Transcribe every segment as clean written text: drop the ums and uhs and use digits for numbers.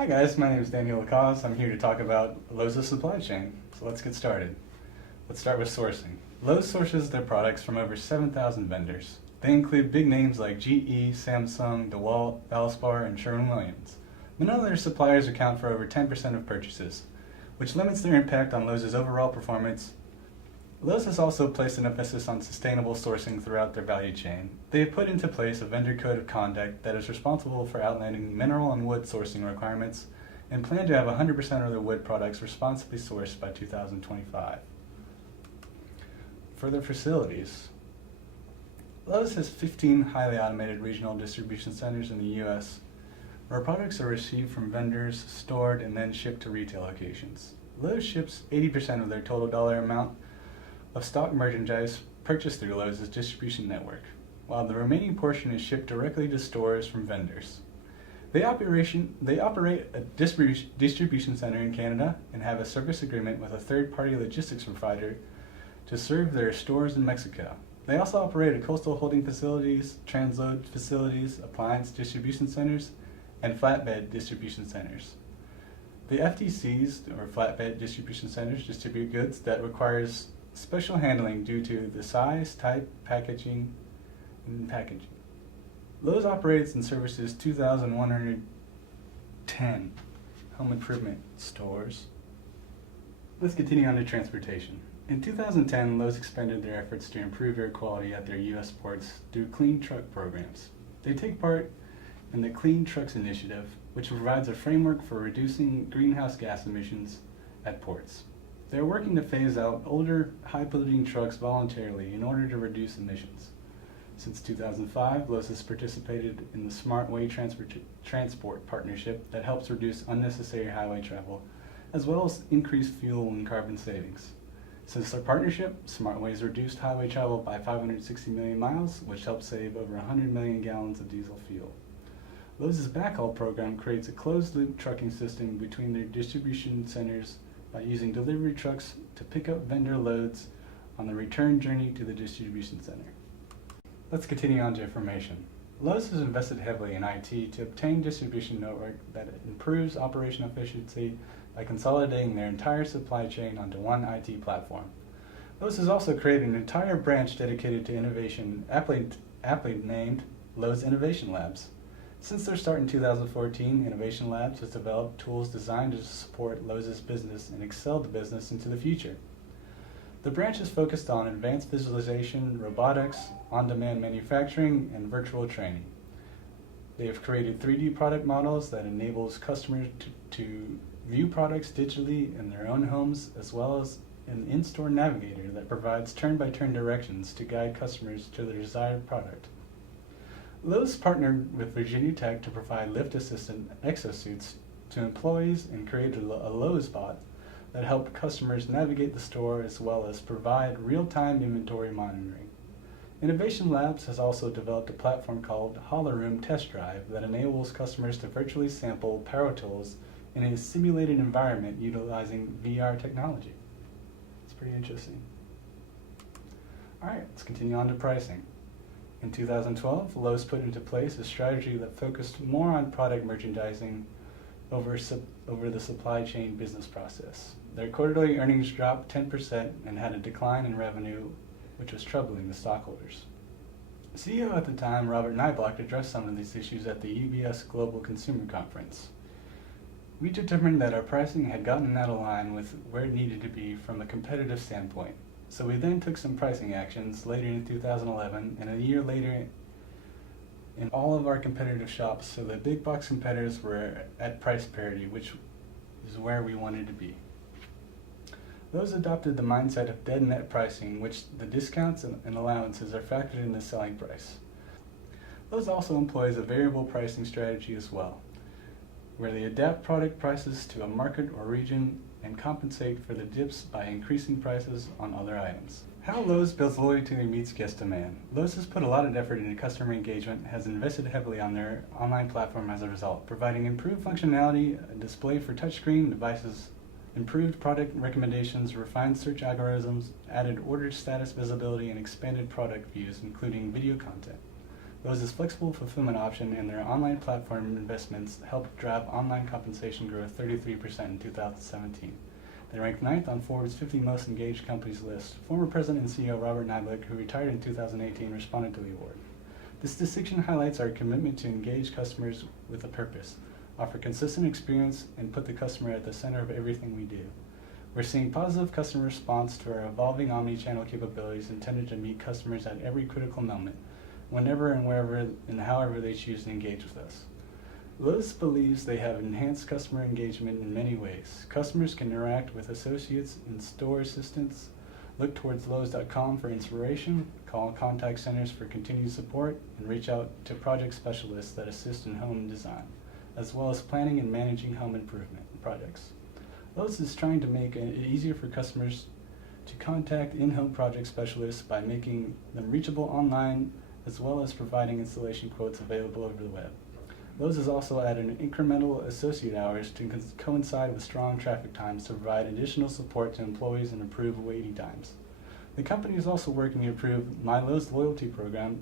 Hi guys, my name is Daniel Lacaze. I'm here to talk about Lowe's supply chain. So let's get started. Let's start with sourcing. Lowe's sources their products from over 7,000 vendors. They include big names like GE, Samsung, DeWalt, Valspar, and Sherwin-Williams. But none of their suppliers account for over 10% of purchases, which limits their impact on Lowe's overall performance. Lowe's has also placed an emphasis on sustainable sourcing throughout their value chain. They have put into place a vendor code of conduct that is responsible for outlining mineral and wood sourcing requirements and plan to have 100% of their wood products responsibly sourced by 2025. For their facilities, Lowe's has 15 highly automated regional distribution centers in the U.S. where products are received from vendors, stored, and then shipped to retail locations. Lowe's ships 80% of their total dollar amount of stock merchandise purchased through Lowe's distribution network, while the remaining portion is shipped directly to stores from vendors. They operate a distribution center in Canada and have a service agreement with a third-party logistics provider to serve their stores in Mexico. They also operate a coastal holding facilities, transload facilities, appliance distribution centers, and flatbed distribution centers. The FDCs, or flatbed distribution centers, distribute goods that requires special handling due to the size, type, packaging. Lowe's operates and services 2,110 home improvement stores. Let's continue on to transportation. In 2010, Lowe's expanded their efforts to improve air quality at their U.S. ports through clean truck programs. They take part in the Clean Trucks Initiative, which provides a framework for reducing greenhouse gas emissions at ports. They are working to phase out older, high-polluting trucks voluntarily in order to reduce emissions. Since 2005, Lowe's has participated in the Smart Way Transport Partnership that helps reduce unnecessary highway travel, as well as increase fuel and carbon savings. Since their partnership, Smart Way has reduced highway travel by 560 million miles, which helps save over 100 million gallons of diesel fuel. Lowe's backhaul program creates a closed-loop trucking system between their distribution centers by using delivery trucks to pick up vendor loads on the return journey to the distribution center. Let's continue on to information. Lowe's has invested heavily in IT to obtain distribution network that improves operational efficiency by consolidating their entire supply chain onto one IT platform. Lowe's has also created an entire branch dedicated to innovation, aptly named Lowe's Innovation Labs. Since their start in 2014, Innovation Labs has developed tools designed to support Lowe's business and excel the business into the future. The branch is focused on advanced visualization, robotics, on-demand manufacturing, and virtual training. They have created 3D product models that enables customers to view products digitally in their own homes, as well as an in-store navigator that provides turn-by-turn directions to guide customers to their desired product. Lowe's partnered with Virginia Tech to provide lift assistant exosuits to employees and created a Lowe's bot that helped customers navigate the store as well as provide real-time inventory monitoring. Innovation Labs has also developed a platform called HoloRoom Test Drive that enables customers to virtually sample power tools in a simulated environment utilizing VR technology. It's pretty interesting. Alright, let's continue on to pricing. In 2012, Lowe's put into place a strategy that focused more on product merchandising over the supply chain business process. Their quarterly earnings dropped 10% and had a decline in revenue, which was troubling the stockholders. CEO at the time, Robert Niblock, addressed some of these issues at the UBS Global Consumer Conference. We determined that our pricing had gotten out of line with where it needed to be from a competitive standpoint. So we then took some pricing actions later in 2011 and a year later in all of our competitive shops, so the big box competitors were at price parity, which is where we wanted to be. Lowe's adopted the mindset of dead net pricing, which the discounts and allowances are factored in the selling price. Lowe's also employs a variable pricing strategy as well, where they adapt product prices to a market or region and compensate for the dips by increasing prices on other items. How Lowe's builds loyalty and meets guest demand. Lowe's has put a lot of effort into customer engagement, has invested heavily on their online platform as a result, providing improved functionality, a display for touchscreen devices, improved product recommendations, refined search algorithms, added order status visibility, and expanded product views, including video content. Lowe's' flexible fulfillment option and their online platform investments helped drive online compensation growth 33% in 2017. They ranked 9th on Forbes' 50 Most Engaged Companies list. Former President and CEO Robert Nyblick, who retired in 2018, responded to the award. This distinction highlights our commitment to engage customers with a purpose, offer consistent experience, and put the customer at the center of everything we do. We're seeing positive customer response to our evolving omni-channel capabilities intended to meet customers at every critical moment, whenever and wherever and however they choose to engage with us. Lowe's believes they have enhanced customer engagement in many ways. Customers can interact with associates and store assistants, look towards Lowes.com for inspiration, call contact centers for continued support, and reach out to project specialists that assist in home design, as well as planning and managing home improvement projects. Lowe's is trying to make it easier for customers to contact in-home project specialists by making them reachable online, as well as providing installation quotes available over the web. Lowe's has also added incremental associate hours to coincide with strong traffic times to provide additional support to employees and improve waiting times. The company is also working to improve My Lowe's loyalty program.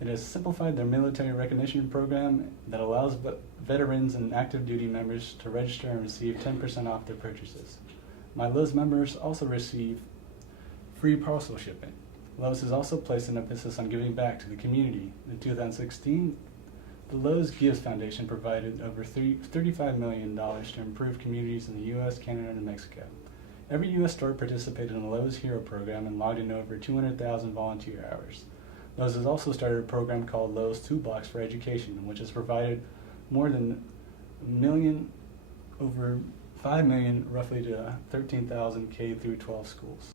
It has simplified their military recognition program that allows veterans and active duty members to register and receive 10% off their purchases. My Lowe's members also receive free parcel shipping. Lowe's has also placed an emphasis on giving back to the community. In 2016, the Lowe's Gives Foundation provided over $35 million to improve communities in the U.S., Canada, and Mexico. Every U.S. store participated in the Lowe's Hero program and logged in over 200,000 volunteer hours. Lowe's has also started a program called Lowe's Toolbox for Education, which has provided more than over 5 million, roughly to 13,000 K through 12 schools.